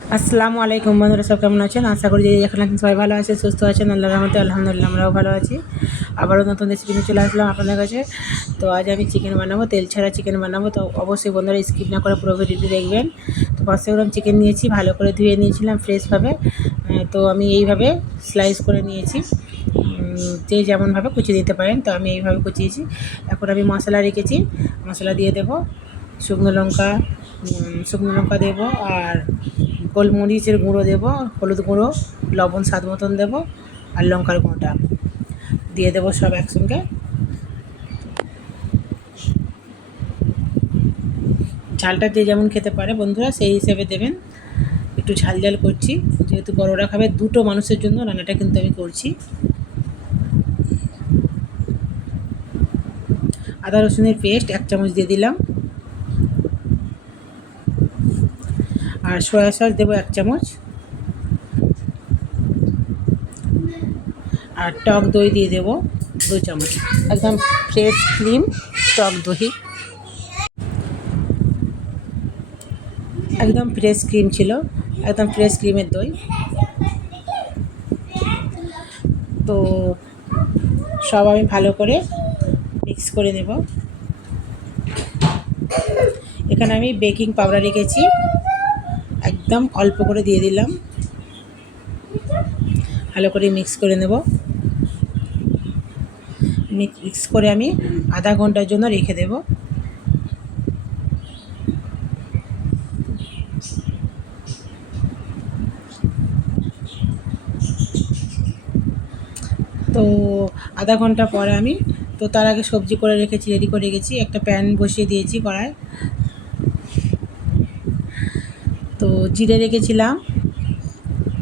আসসালামু আলাইকুম বন্ধুরা, সব কেমন আছেন? আশা করি যে এখন এখন সবাই ভালো আছে সুস্থ আছেন আল্লাহ রহমতে, আলহামদুলিল্লাহ আমরাও ভালো আছি। আবারও নতুন রেসিপি নিয়ে চলে আসলাম আপনাদের কাছে। তো আজ আমি চিকেন বানাবো, তেল ছাড়া চিকেন বানাবো। তো অবশ্যই বন্ধুরা স্কিপ না করে পুরো ভিডিওটি দেখবেন। তো পাঁচশো গ্রাম চিকেন নিয়েছি, ভালো করে ধুয়ে নিয়েছিলাম ফ্রেশভাবে তো আমি এইভাবে স্লাইস করে নিয়েছি। যে যেমনভাবে কুচিয়ে দিতে পারেন, তো আমি এইভাবে কুচিয়েছি। এখন আমি মশলা রেখেছি, মশলা দিয়ে দেবো শুকনো লঙ্কা শুকনো লঙ্কা দেবো আর গোলমরিচের গুঁড়ো দেবো, হলুদ গুঁড়ো, লবণ স্বাদ মতন দেবো আর লঙ্কার গুঁড়োটা। দিয়ে দেবো সব একসঙ্গে। ঝালটা যে যেমন খেতে পারে বন্ধুরা, সেই হিসেবে দেবেন। একটু ঝাল ঝাল করছি। যেহেতু বড়রা খাবে দুটো মানুষের জন্য, রান্নাটা কিন্তু আমি করছি। আদা রসুনের পেস্ট এক চামচ দিয়ে দিলাম। আর সয়া সস দেবো এক চামচ। আর টক দই দিয়ে দেবো দু চামচ। একদম ফ্রেশ ক্রিম টক দই। একদম ফ্রেশ ক্রিম ছিল, একদম ফ্রেশ ক্রিমের দই। তো সব আমি ভালো করে মিক্স করে নেব। এখানে আমি বেকিং পাউডার রেখেছি। একদম অল্প করে দিয়ে দিলাম। ভালো করে মিক্স করে নেব। মিক্স করে আমি আধা ঘণ্টার জন্য রেখে দেব। তো আধা ঘণ্টা পরে আমি, তো তার আগে সবজি করে রেখেছি রেডি করে রেখেছি। একটা প্যান বসিয়ে দিয়েছি কড়ায় তো জিরে রেখেছিলাম।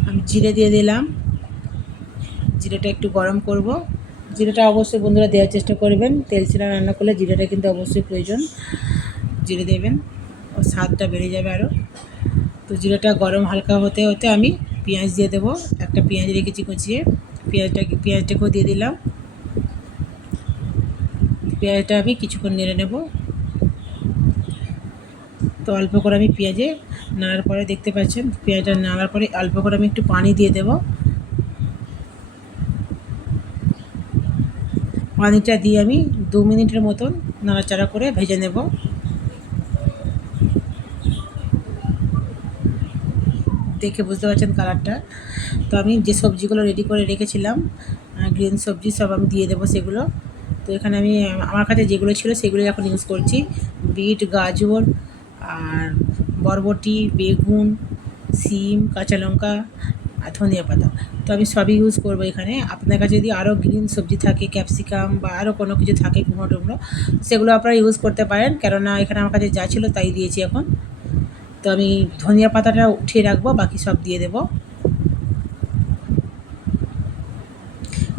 আমি জিরে দিয়ে দিলাম। জিরেটা একটু গরম করব। জিরেটা অবশ্যই বন্ধুরা দেওয়ার চেষ্টা করবেন। তেল ছিলা রান্না করলে জিরেটা কিন্তু অবশ্যই প্রয়োজন। জিরে দেবেন। ও স্বাদটা বেড়ে যাবে আরও তো জিরেটা গরম হালকা হতে হতে আমি পেঁয়াজ দিয়ে দেবো। একটা পেঁয়াজ রেখেছি কুচিয়ে। পেঁয়াজটা পেঁয়াজটাকেও দিয়ে দিলাম। পেঁয়াজটা আমি কিছুক্ষণ নেড়ে নেব। তো অল্প করে আমি পেঁয়াজে নাড়ার পরে দেখতে পাচ্ছেন, পেঁয়াজটা নাড়ার পরে অল্প করে আমি একটু পানি দিয়ে দেব। পানিটা দিয়ে আমি দু মিনিটের মতন নাড়াচাড়া করে ভেজে নেব। দেখে বুঝতে পারছেন কালারটা? তো আমি যে সবজিগুলো রেডি করে রেখেছিলাম গ্রিন সবজি সব আমি দিয়ে দেবো সেগুলো। তো এখানে আমি, আমার কাছে যেগুলো ছিল সেগুলো এখন ইউজ করছি। বিট, গাজর আর বরবটি, বেগুন, সিম কাঁচা লঙ্কা আর ধনিয়া পাতা। তো আমি সবই ইউজ করব এখানে। আপনার কাছে যদি আরও গ্রিন সবজি থাকে ক্যাপসিকাম বা আরও কোনো কিছু থাকে, কুমড়ো টুমড়ো, সেগুলো আপনারা ইউজ করতে পারেন। কেননা এখানে আমার কাছে যা ছিল তাই দিয়েছি এখন। তো আমি ধনিয়া পাতাটা উঠিয়ে রাখব, বাকি সব দিয়ে দেবো।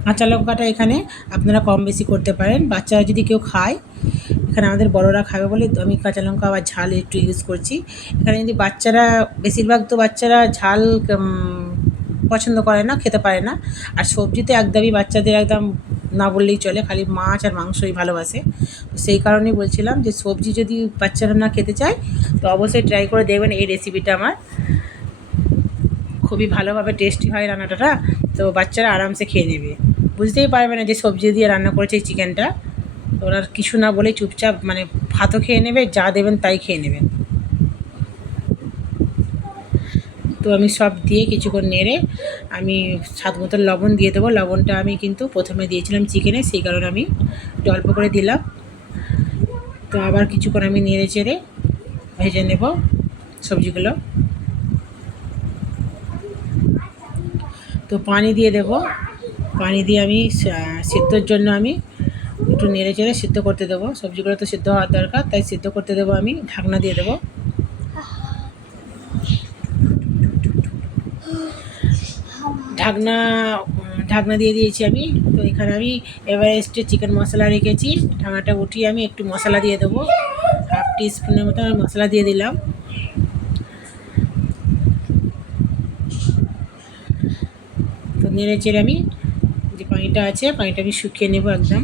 কাঁচা লঙ্কাটা এখানে আপনারা কম বেশি করতে পারেন। বাচ্চারা যদি কেউ খায় এখানে আমাদের বড়রা খাবে বলে আমি কাঁচা লঙ্কা বা ঝাল একটু ইউজ করছি। এখানে যদি বাচ্চারা, বেশিরভাগ তো বাচ্চারা ঝাল পছন্দ করে না, খেতে পারে না। আর সবজিতে একদমই বাচ্চাদের একদম না বললেই চলে, খালি মাছ আর মাংসই ভালোবাসে। সেই কারণেই বলছিলাম যে সবজি যদি বাচ্চারা না খেতে চায়, তো অবশ্যই ট্রাই করে দেখবেন এই রেসিপিটা আমার। খুবই ভালোভাবে টেস্টি হয় রান্নাটা, তো বাচ্চারা আরামসে খেয়ে নেবে। বুঝতেই পারবে না যে সবজি দিয়ে রান্না করেছে চিকেনটা ওরা কিছু না বলে চুপচাপ মানে ভাতও খেয়ে নেবে, যা দেবেন তাই খেয়ে নেবেন। তো আমি সব দিয়ে কিছুক্ষণ নেড়ে আমি স্বাদ মতন লবণ দিয়ে দেবো। লবণটা আমি কিন্তু প্রথমে দিয়েছিলাম চিকেনে, সেই কারণে আমি একটু অল্প করে দিলাম। তো আবার কিছুক্ষণ আমি নেড়ে চেড়ে ভেজে নেব সবজিগুলো। তো পানি দিয়ে দেব। পানি দিয়ে আমি সেদ্ধর জন্য আমি একটু নেড়ে চেড়ে সিদ্ধ করতে দেবো। সবজিগুলো তো সিদ্ধ হওয়ার দরকার, তাই সিদ্ধ করতে দেবো আমি। ঢাকনা দিয়ে দেবো। ঢাকনা ঢাকনা দিয়ে দিয়েছি আমি। তো এখানে আমি এভারেস্টের চিকেন মশলা রেখেছি। ঢাকনাটা উঠিয়ে আমি একটু মশলা দিয়ে দেবো। হাফ টি স্পুনের মতো আমি মশলা দিয়ে দিলাম। তো নেড়ে চেড়ে আমি যে পানিটা আছে, পানিটা আমি শুকিয়ে নেব একদম।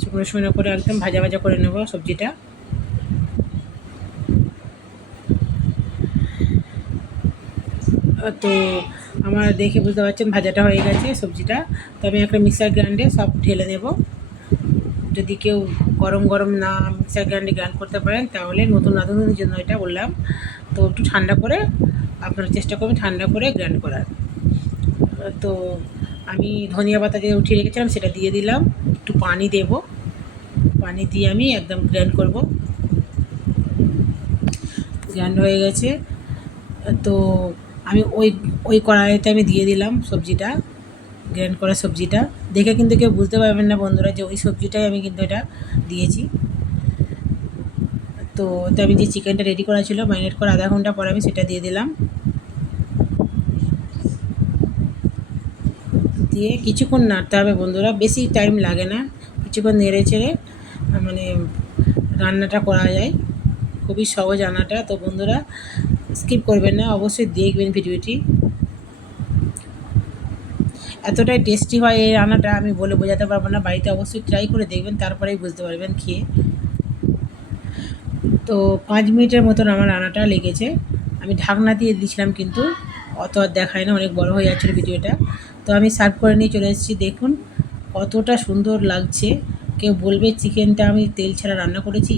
শুকনো শুকনো করে একদম ভাজা ভাজা করে নেব সবজিটা। তো আমার দেখে বুঝতে পারছেন, ভাজাটা হয়ে গেছে সবজিটা। তো আমি একটা মিক্সার গ্রাইন্ডে সব ঢেলে নেব। যদি কেউ গরম গরম না মিক্সার গ্রাইন্ডে গ্রাইন্ড করতে পারেন, তাহলে নতুন রাঁধুনির জন্য এটা বললাম। তো একটু ঠান্ডা করে আপনারা চেষ্টা করবেন ঠান্ডা করে গ্রাইন্ড করার। তো আমি ধনিয়া পাতা যে উঠিয়ে রেখেছিলাম, সেটা দিয়ে দিলাম। একটু পানি দেব। পানি দিয়ে আমি একদম গ্র্যান্ড করব। গ্র্যান্ড হয়ে গেছে। তো আমি ওই ওই কড়াইতে আমি দিয়ে দিলাম সবজিটা, গ্রাইন্ড করা সবজিটা। দেখে কিন্তু কেউ বুঝতে পারবেন না বন্ধুরা যে ওই সবজিটাই আমি কিন্তু এটা দিয়েছি। তো আমি যে চিকেনটা রেডি করা ছিল ম্যারিনেট করা আধা ঘণ্টা পর আমি সেটা দিয়ে দিলাম। দিয়ে কিছুক্ষণ নাড়তে হবে বন্ধুরা, বেশি টাইম লাগে না, কিছুক্ষণ নেড়ে চেড়ে মানে রান্নাটা করা যায়। খুবই সহজ রান্নাটা, তো বন্ধুরা স্কিপ করবেন না, অবশ্যই দেখবেন ভিডিওটি। এতটাই টেস্টি হয় এই রান্নাটা, আমি বলে বোঝাতে পারব না, বাড়িতে অবশ্যই ট্রাই করে দেখবেন, তারপরেই বুঝতে পারবেন খেয়ে। তো পাঁচ মিনিটের মতন আমার রান্নাটা লেগেছে। আমি ঢাকনা দিয়ে দিয়েছিলাম কিন্তু, অত আর দেখায় না, অনেক বড় হয়ে যাচ্ছিল ভিডিওটা। তো আমি সার্ভ করে নিয়ে চলে এসেছি। দেখুন কতটা সুন্দর লাগছে। কেউ বলবে চিকেনটা আমি তেল ছাড়া রান্না করেছি?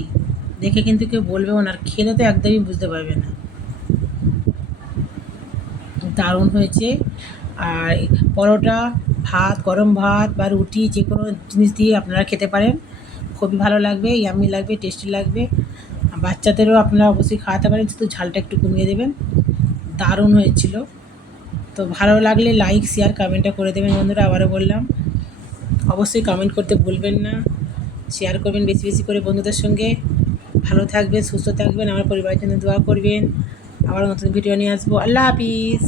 দেখে কিন্তু কেউ বলবেও না, আর খেলে তো একদমই বুঝতে পারবে না। দারুণ হয়েছে। আর পরোটা, ভাত, গরম ভাত বা রুটি যে কোনো জিনিস দিয়ে আপনারা খেতে পারেন। খুবই ভালো লাগবে ইয়ামি লাগবে টেস্টি লাগবে। বাচ্চাদেরও আপনারা অবশ্যই খাওয়াতে পারেন, শুধু ঝালটা একটু কমিয়ে দেবেন। দারুণ হয়েছিল। তো ভালো লাগলে লাইক শেয়ার কমেন্টটা করে দেবেন বন্ধুরা, আবারও বললাম। অবশ্যই কমেন্ট করতে ভুলবেন না। শেয়ার করবেন বেশি বেশি করে বন্ধুদের সঙ্গে। ভালো থাকবেন, সুস্থ থাকবেন, আমার পরিবারের জন্য দোয়া করবেন। আবার নতুন ভিডিও নিয়ে আসব। আল্লাহ হাফিজ।